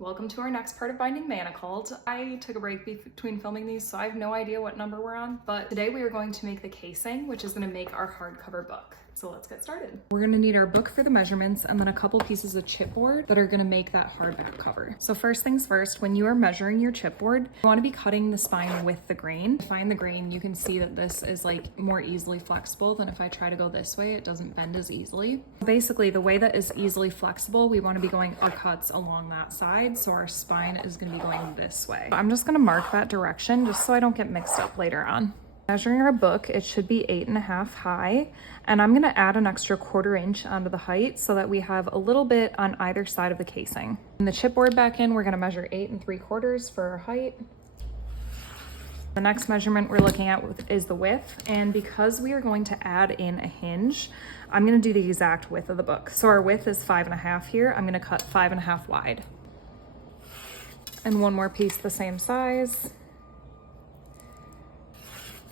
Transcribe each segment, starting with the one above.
Welcome to our next part of binding Manacled. I took a break between filming these, so I have no idea what number we're on, but today we are going to make the casing, which is going to make our hardcover book. So let's get started. We're going to need our book for the measurements and then a couple pieces of chipboard that are going to make that hardback cover. So first things first, when you are measuring your chipboard, you want to be cutting the spine with the grain. To find the grain, you can see that this is like more easily flexible than if I try to go this way, it doesn't bend as easily. Basically, the way that is easily flexible, we want to be going our cuts along that side, so our spine is going to be going this way. I'm just going to mark that direction just so I don't get mixed up later on. Measuring our book, it should be 8.5 high, and I'm gonna add an extra 1/4 inch onto the height so that we have a little bit on either side of the casing. In the chipboard back in, we're gonna measure 8 3/4 for our height. The next measurement we're looking at is the width, and because we are going to add in a hinge, I'm gonna do the exact width of the book. So our width is 5.5 here, I'm gonna cut 5.5 wide. And one more piece the same size.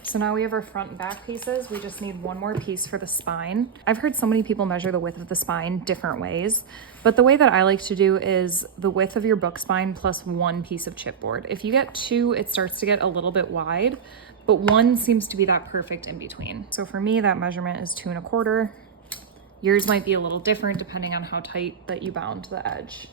So now we have our front and back pieces. We just need one more piece for the spine. I've heard so many people measure the width of the spine different ways, but the way that I like to do is the width of your book spine plus one piece of chipboard. If you get two, it starts to get a little bit wide, but one seems to be that perfect in between. So for me, that measurement is 2 1/4. Yours might be a little different depending on how tight that you bound the edge.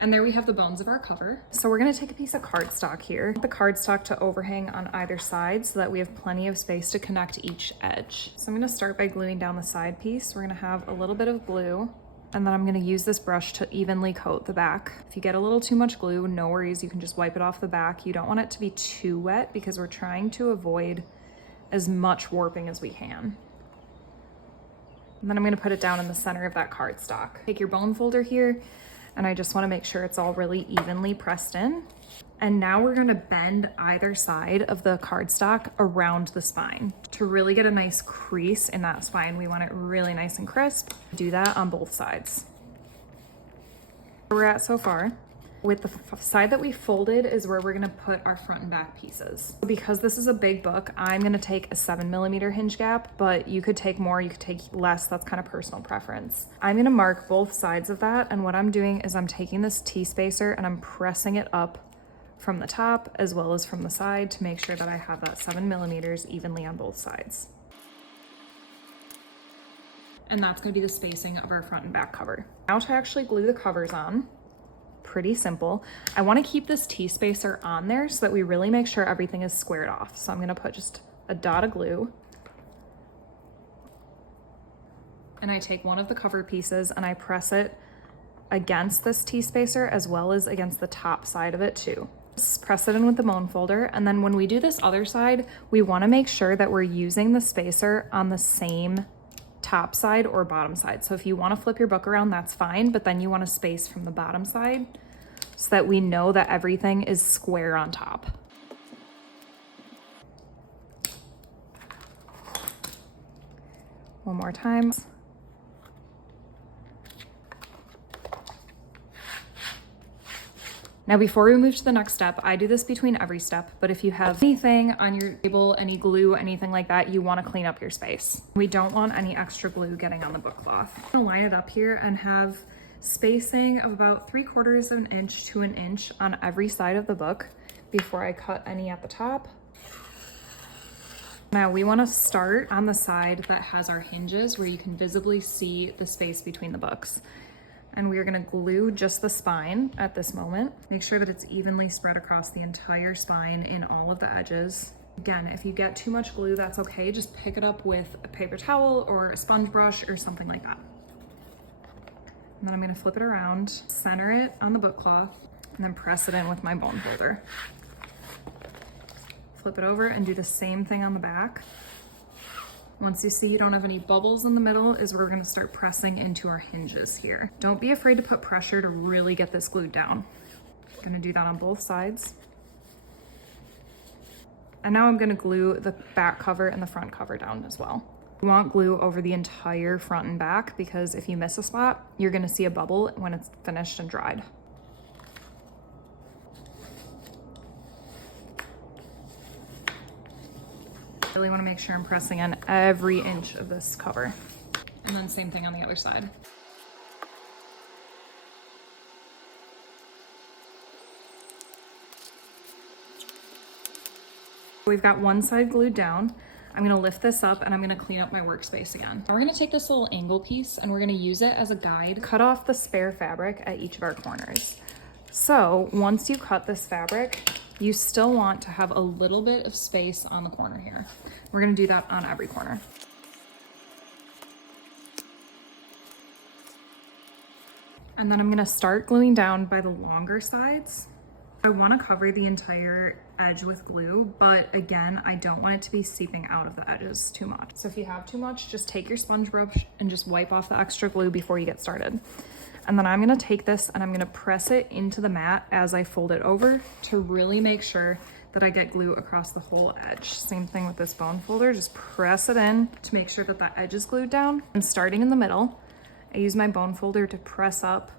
And there we have the bones of our cover. So we're gonna take a piece of cardstock here. The cardstock to overhang on either side so that we have plenty of space to connect each edge. So I'm gonna start by gluing down the side piece. We're gonna have a little bit of glue, and then I'm gonna use this brush to evenly coat the back. If you get a little too much glue, no worries, you can just wipe it off the back. You don't want it to be too wet because we're trying to avoid as much warping as we can. And then I'm gonna put it down in the center of that cardstock. Take your bone folder here, and I just want to make sure it's all really evenly pressed in. And now we're going to bend either side of the cardstock around the spine to really get a nice crease in that spine. We want it really nice and crisp. Do that on both sides. Where we're at so far. With the side that we folded is where we're going to put our front and back pieces. Because this is a big book, I'm going to take a 7mm hinge gap, but you could take more, you could take less. That's kind of personal preference. I'm going to mark both sides of that, and what I'm doing is I'm taking this T-spacer and I'm pressing it up from the top as well as from the side to make sure that I have that 7mm evenly on both sides. And that's going to be the spacing of our front and back cover. Now to actually glue the covers on. Pretty simple. I want to keep this T-spacer on there so that we really make sure everything is squared off. So I'm going to put just a dot of glue. And I take one of the cover pieces and I press it against this T-spacer as well as against the top side of it too. Just press it in with the bone folder, and then when we do this other side, we want to make sure that we're using the spacer on the same top side or bottom side. So if you want to flip your book around, that's fine, but then you want to space from the bottom side so that we know that everything is square on top. One more time. Now, before we move to the next step, I do this between every step, but if you have anything on your table, any glue, anything like that, you want to clean up your space. We don't want any extra glue getting on the book cloth. I'm gonna line it up here and have spacing of about 3/4 of an inch to an inch on every side of the book before I cut any at the top. Now we want to start on the side that has our hinges where you can visibly see the space between the books. And we are going to glue just the spine at this moment. Make sure that it's evenly spread across the entire spine in all of the edges. Again, if you get too much glue, that's okay. Just pick it up with a paper towel or a sponge brush or something like that. And then I'm going to flip it around, center it on the book cloth, and then press it in with my bone folder. Flip it over and do the same thing on the back. Once you see you don't have any bubbles in the middle is where we're going to start pressing into our hinges here. Don't be afraid to put pressure to really get this glued down. I'm going to do that on both sides. And now I'm going to glue the back cover and the front cover down as well. You want glue over the entire front and back because if you miss a spot, you're going to see a bubble when it's finished and dried. Really want to make sure I'm pressing on every inch of this cover. And then same thing on the other side. We've got one side glued down. I'm gonna lift this up and I'm gonna clean up my workspace again. We're gonna take this little angle piece and we're gonna use it as a guide. Cut off the spare fabric at each of our corners. So once you cut this fabric, you still want to have a little bit of space on the corner here. We're gonna do that on every corner. And then I'm gonna start gluing down by the longer sides. I wanna cover the entire edge with glue, but again, I don't want it to be seeping out of the edges too much. So if you have too much, just take your sponge brush and just wipe off the extra glue before you get started. And then I'm gonna take this and I'm gonna press it into the mat as I fold it over to really make sure that I get glue across the whole edge. Same thing with this bone folder, just press it in to make sure that that edge is glued down. I'm starting in the middle. I use my bone folder to press up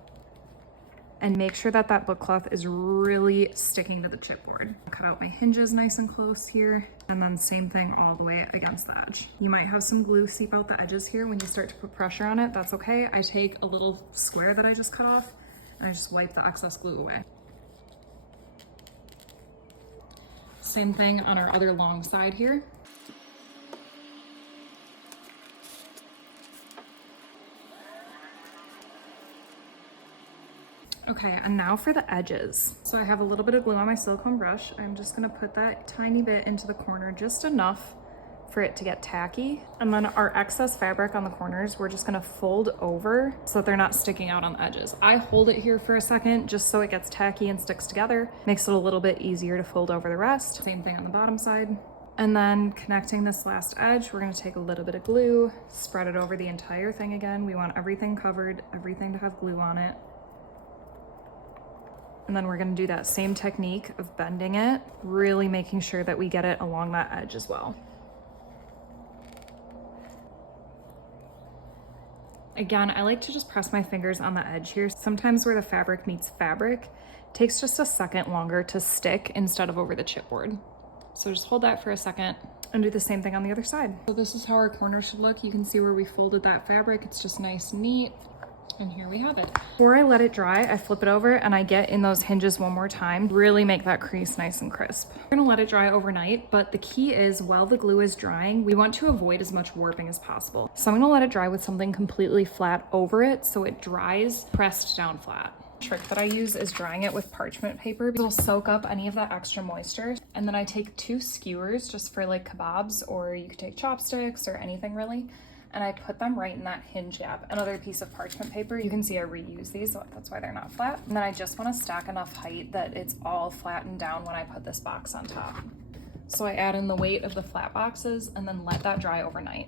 and make sure that that book cloth is really sticking to the chipboard. Cut out my hinges nice and close here, and then same thing all the way against the edge. You might have some glue seep out the edges here when you start to put pressure on it. That's okay. I take a little square that I just cut off and I just wipe the excess glue away. Same thing on our other long side here. Okay, and now for the edges. So I have a little bit of glue on my silicone brush. I'm just gonna put that tiny bit into the corner, just enough for it to get tacky. And then our excess fabric on the corners, we're just gonna fold over so that they're not sticking out on the edges. I hold it here for a second just so it gets tacky and sticks together. Makes it a little bit easier to fold over the rest. Same thing on the bottom side. And then connecting this last edge, we're gonna take a little bit of glue, spread it over the entire thing again. We want everything covered, everything to have glue on it. And then we're gonna do that same technique of bending it, really making sure that we get it along that edge as well. Again, I like to just press my fingers on the edge here. Sometimes where the fabric meets fabric, it takes just a second longer to stick instead of over the chipboard. So just hold that for a second and do the same thing on the other side. So this is how our corner should look. You can see where we folded that fabric. It's just nice and neat. And here we have it. Before I let it dry, I flip it over and I get in those hinges one more time, really make that crease nice and crisp. We're gonna let it dry overnight, but the key is while the glue is drying, we want to avoid as much warping as possible. So I'm gonna let it dry with something completely flat over it so it dries pressed down flat. The trick that I use is drying it with parchment paper. It'll soak up any of that extra moisture. And then I take 2 skewers just for like kebabs, or you could take chopsticks or anything really. And I put them right in that hinge gap. Another piece of parchment paper. You can see I reuse these, so that's why they're not flat. And then I just want to stack enough height that it's all flattened down when I put this box on top. So I add in the weight of the flat boxes and then let that dry overnight.